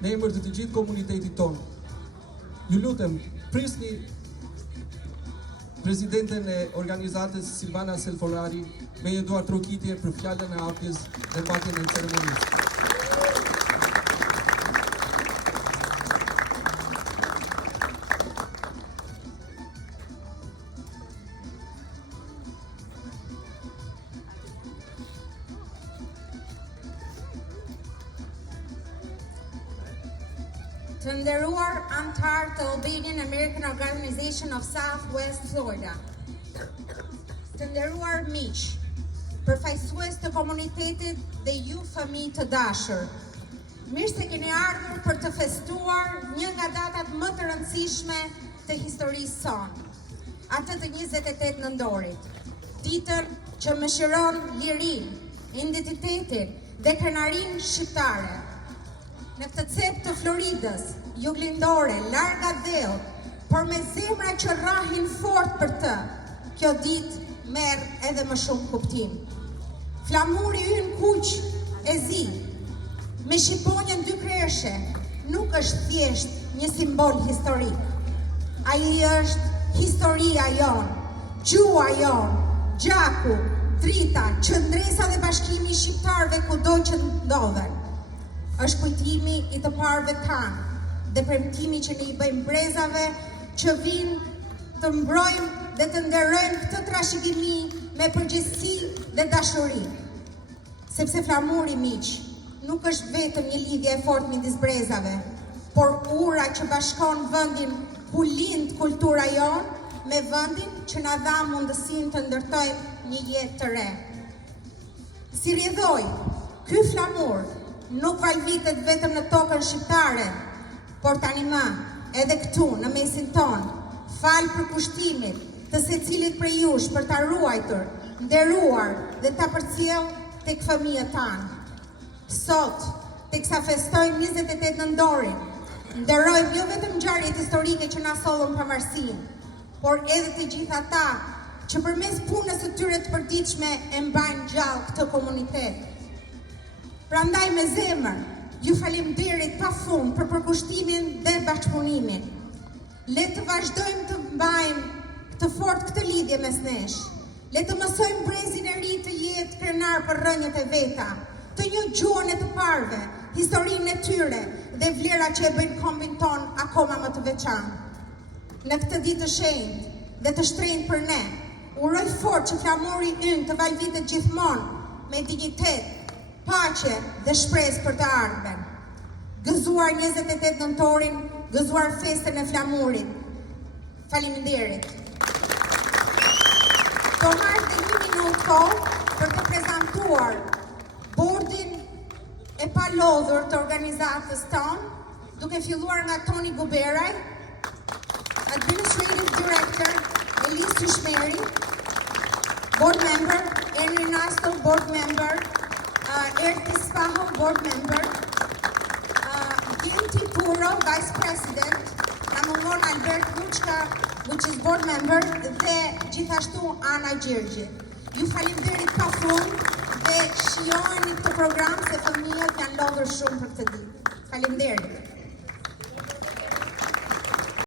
në emër të gjithë komunitetit tonë. Ju lutem, prisni Presidenten e organizatës Silvana Selfonari me një duar trokitje për fjallën e hapjes dhe mbajtjen e ceremonisë. Të nderuar antar të Albanian American Organization of Southwest Florida. Të nderuar miq, përfaqësues të komunitetit dhe ju fëmijë të dashur. Mirë se keni ardhur për të festuar një nga datat më të rëndësishme të historisë sonë, atë të 28 nëntorit, ditën që mëshiron lirinë, identitetin dhe krenarinë shqiptare. Në këtë cep të Floridës, juglindore, larga dheut, por me zemra që rrahin fort për të, kjo ditë merr edhe më shumë kuptim. Flamuri ynë kuq e zi, me shqiponjën dy kreshe, nuk është thjesht një simbol historik. Ai është historia jonë, gjua jonë, gjaku, drita, qëndresa dhe bashkimi i shqiptarëve kudo që ndodhen. Është kujtimi i të parëve tanë dhe premtimi që ne i bëjmë brezave që vinë të mbrojmë dhe të nderojmë këtë trashëgimi me përgjegjësi dhe dashuri. Sepse flamuri miq nuk është vetëm një lidhje e fortë midis brezave, por ura që bashkon vendin ku lind kultura jonë me vendin që na dha mundësinë të ndërtojmë një jetë të re. Si rrjedhoi, ky flamur nuk valvitet vetëm në tokën shqiptare, por tani më edhe këtu në mesin tonë, falë për kushtimit të secilit prej jush për ta ruajtur, nderuar dhe ta përcjell tek fëmijët tanë. Sot, teksa festojmë 28 nëntorin, nderojmë jo vetëm ngjarjet historike që na sollën pavarësinë, por edhe të gjithë ata që përmes punës së tyre të përditshme e mbajnë gjallë këtë komunitet. Prandaj me zemër, ju falemnderit pafund për përkushtimin dhe bashkëpunimin. Le të vazhdojmë të mbajmë të fortë këtë lidhje mes nesh. Le të mësojmë brezin e ri të jetë krenar për rrënjët e veta, të njohë gjuhën e të parëve, historinë e tyre dhe vlera që e bëjnë kombin ton akoma më të veçantë. Në këtë ditë të shenjtë dhe të shtrenjtë për ne, uroj fort që flamuri ynë të valvitet gjithmonë me dignitet, paqe dhe shpresë për të ardhmen. Gëzuar 28 nëntorin, gëzuar festën e flamurit. Faleminderit. Do marrë dhe 1 minutë kohë për të prezantuar bordin e palodhur të organizatës tonë, duke filluar nga Toni Guberaj, Administrative Director Elise Tushmeri, Board Member Henry Nasto, Board Member Erti Spaho, Board Member, Ginti Puro, Vice President, Namungon Albert Kuchka, which is Board Member, dhe gjithashtu Ana Gjergji. Ju falemnderit pafund dhe shijoni këtë program se fëmijët janë lodhur shumë për këtë ditë. Falemnderit.